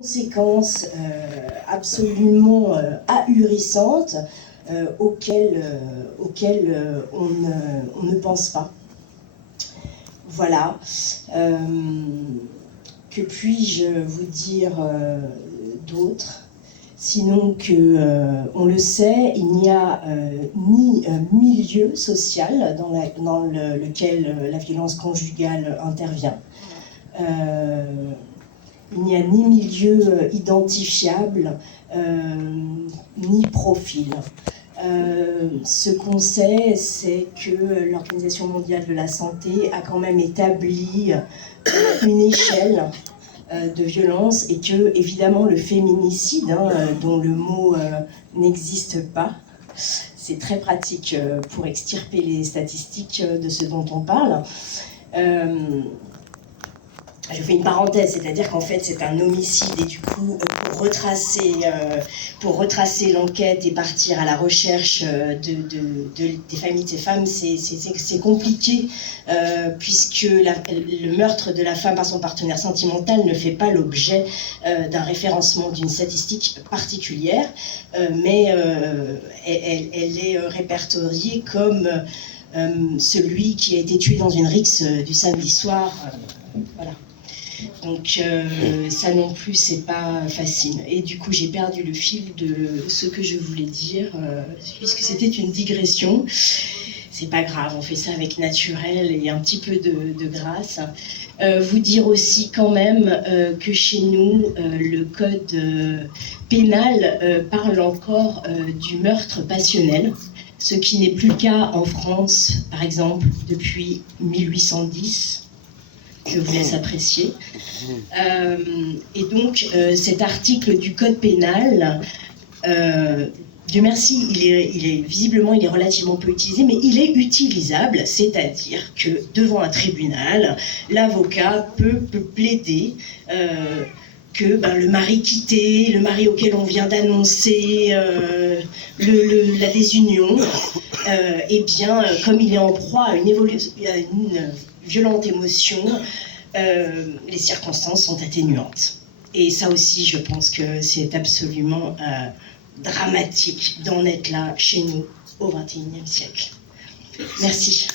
Conséquences absolument ahurissantes auxquelles on ne pense pas. Voilà. Que puis-je vous dire d'autre? Sinon que, on le sait, il n'y a ni milieu social dans lequel la violence conjugale intervient. Il n'y a ni milieu identifiable, ni profil. Ce qu'on sait, c'est que l'Organisation mondiale de la santé a quand même établi une échelle de violence et que, évidemment, le féminicide, dont le mot n'existe pas, c'est très pratique pour extirper les statistiques de ce dont on parle. Je fais une parenthèse, c'est-à-dire qu'en fait c'est un homicide et du coup pour retracer l'enquête et partir à la recherche des familles de ces femmes, c'est compliqué puisque le meurtre de la femme par son partenaire sentimental ne fait pas l'objet d'un référencement d'une statistique particulière, mais elle est répertoriée comme celui qui a été tué dans une rixe du samedi soir. Voilà. Donc ça non plus, c'est pas facile. Et du coup, j'ai perdu le fil de ce que je voulais dire, puisque c'était une digression. C'est pas grave, on fait ça avec naturel et un petit peu de grâce. Vous dire aussi quand même que chez nous, le code pénal parle encore du meurtre passionnel, ce qui n'est plus le cas en France, par exemple, depuis 1810. Je vous laisse apprécier. Et donc, cet article du Code pénal, Dieu merci, visiblement, il est relativement peu utilisé, mais il est utilisable, c'est-à-dire que devant un tribunal, l'avocat peut plaider que le mari quitté, le mari auquel on vient d'annoncer la désunion, eh bien, comme il est en proie à une violente émotion, les circonstances sont atténuantes. Et ça aussi, je pense que c'est absolument dramatique d'en être là chez nous au XXIe siècle. Merci.